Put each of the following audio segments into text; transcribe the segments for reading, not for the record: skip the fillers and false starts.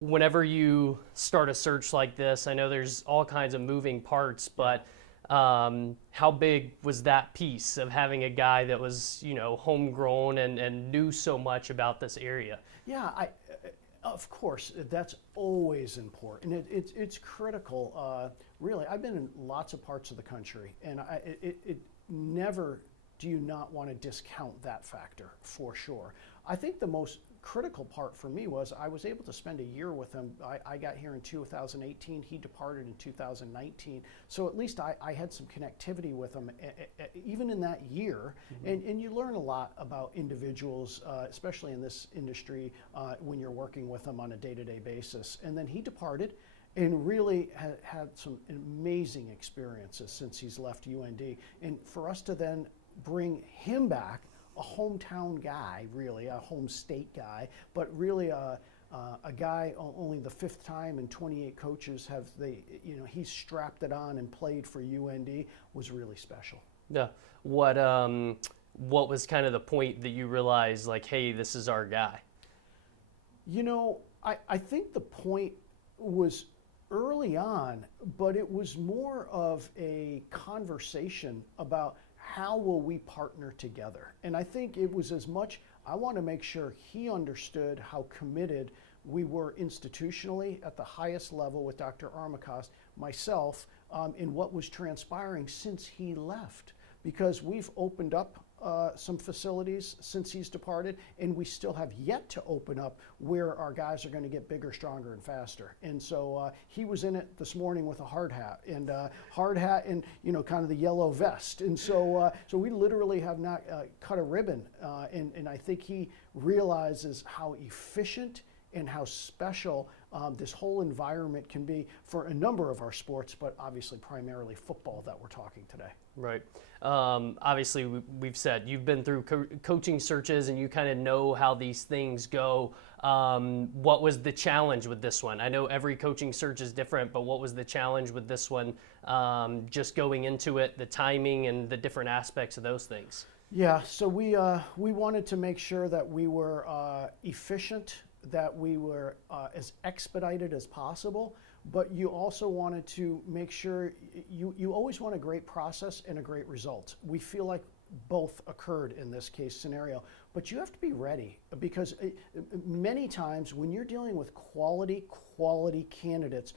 Whenever you start a search like this, I know there's all kinds of moving parts, but how big was that piece of having a guy that was, homegrown and knew so much about this area? Yeah, of course, that's always important. It's critical. Really, I've been in lots of parts of the country, and it never do you not want to discount that factor for sure. I think the most critical part for me was I was able to spend a year with him. I got here in 2018. He departed in 2019. So at least I had some connectivity with him even in that year. Mm-hmm. And you learn a lot about individuals, especially in this industry, when you're working with them on a day-to-day basis. And then he departed and really had some amazing experiences since he's left UND. And for us to then bring him back, a hometown guy, really, a home state guy, but really a guy only the fifth time and 28 coaches he's strapped it on and played for UND, was really special. Yeah. What was kind of the point that you realized, like, hey, this is our guy? I think the point was early on, but it was more of a conversation about how will we partner together? And I think it was as much, I want to make sure he understood how committed we were institutionally at the highest level with Dr. Armacost, myself, in what was transpiring since he left. Because we've opened up some facilities since he's departed, and we still have yet to open up where our guys are going to get bigger, stronger, and faster. And so he was in it this morning with a hard hat and kind of the yellow vest. And so we literally have not cut a ribbon. And I think he realizes how efficient and how special this whole environment can be for a number of our sports, but obviously primarily football that we're talking today. Right. Obviously, we've said you've been through coaching searches and you kind of know how these things go. What was the challenge with this one? I know every coaching search is different, but what was the challenge with this one? Just going into it, the timing and the different aspects of those things. Yeah, so we wanted to make sure that we were efficient, that we were as expedited as possible, but you also wanted to make sure you always want a great process and a great result. We feel like both occurred in this case scenario, but you have to be ready, because many times when you're dealing with quality candidates,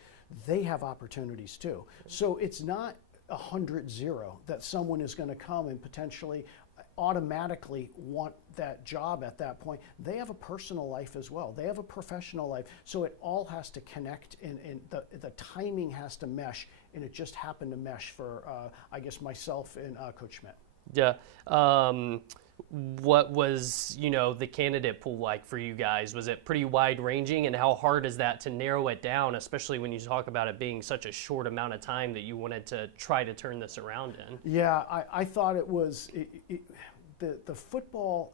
they have opportunities too. So it's not 100-0 that someone is going to come and potentially automatically want that job at that point. They have a personal life as well. They have a professional life. So it all has to connect, and the timing has to mesh, and it just happened to mesh for, I guess, myself and Coach Schmidt. Yeah. What was, the candidate pool like for you guys? Was it pretty wide ranging, and how hard is that to narrow it down, especially when you talk about it being such a short amount of time that you wanted to try to turn this around in? Yeah, I thought it was the football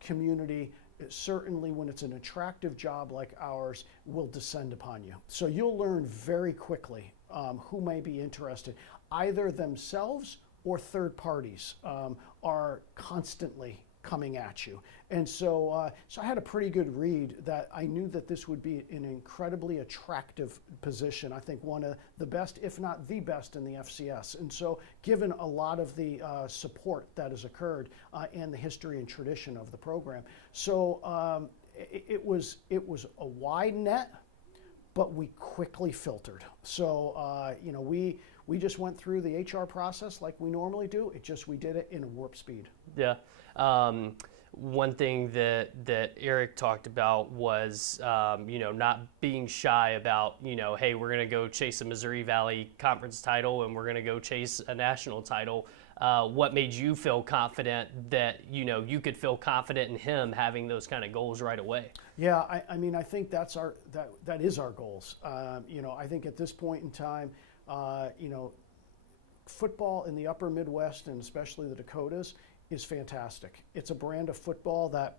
community, certainly when it's an attractive job like ours, will descend upon you. So you'll learn very quickly who may be interested, either themselves or third parties are constantly coming at you. And so I had a pretty good read that I knew that this would be an incredibly attractive position. I think one of the best, if not the best, in the FCS. And so given a lot of the support that has occurred and the history and tradition of the program. So it was a wide net, but we quickly filtered. So, we just went through the HR process like we normally do. We did it in warp speed. Yeah. One thing that Eric talked about was, not being shy about, hey, we're going to go chase a Missouri Valley Conference title and we're going to go chase a national title. What made you feel confident that, you could feel confident in him having those kind of goals right away? Yeah, I think that is our goals. I think at this point in time, football in the upper Midwest and especially the Dakotas is fantastic. It's a brand of football that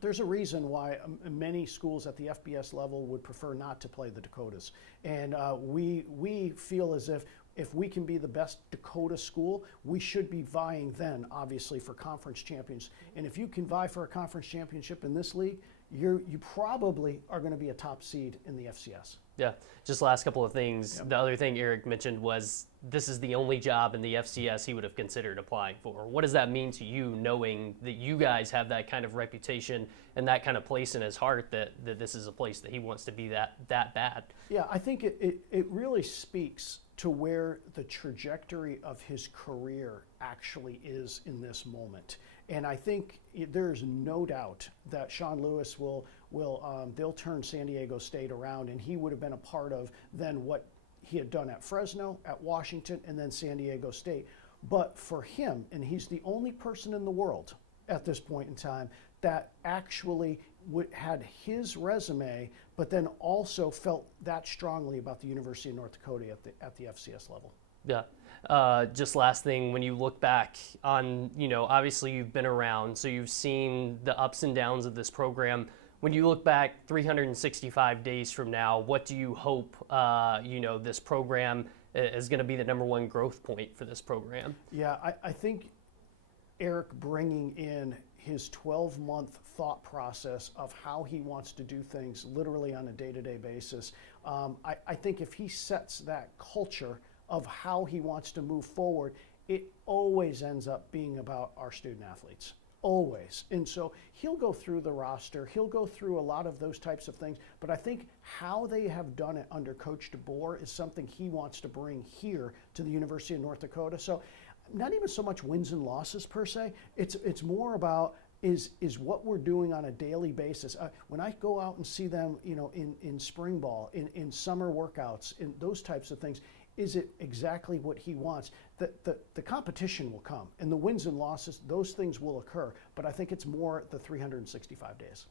there's a reason why many schools at the FBS level would prefer not to play the Dakotas. And we feel as if we can be the best Dakota school, we should be vying then, obviously, for conference champions. And if you can vie for a conference championship in this league, you probably are going to be a top seed in the FCS. Yeah, just last couple of things. Yep. The other thing Eric mentioned was this is the only job in the FCS he would have considered applying for. What does that mean to you, knowing that you guys have that kind of reputation and that kind of place in his heart that this is a place that he wants to be that bad? Yeah, I think it really speaks to where the trajectory of his career actually is in this moment. And I think there's no doubt that Sean Lewis they'll turn San Diego State around, and he would have been a part of then what he had done at Fresno, at Washington, and then San Diego State. But for him, and he's the only person in the world at this point in time that actually had his resume, but then also felt that strongly about the University of North Dakota at the FCS level. Yeah. Just last thing, when you look back on, obviously you've been around, so you've seen the ups and downs of this program. When you look back 365 days from now, what do you hope, this program is going to be the #1 growth point for this program? Yeah, I think Eric bringing in his 12-month thought process of how he wants to do things literally on a day-to-day basis, I think if he sets that culture of how he wants to move forward, it always ends up being about our student athletes. Always. And so he'll go through the roster, he'll go through a lot of those types of things, but I think how they have done it under Coach DeBoer is something he wants to bring here to the University of North Dakota. So not even so much wins and losses per se, it's more about is what we're doing on a daily basis. When I go out and see them, in spring ball, in summer workouts, in those types of things, is it exactly what he wants? The competition will come, and the wins and losses, those things will occur, but I think it's more the 365 days.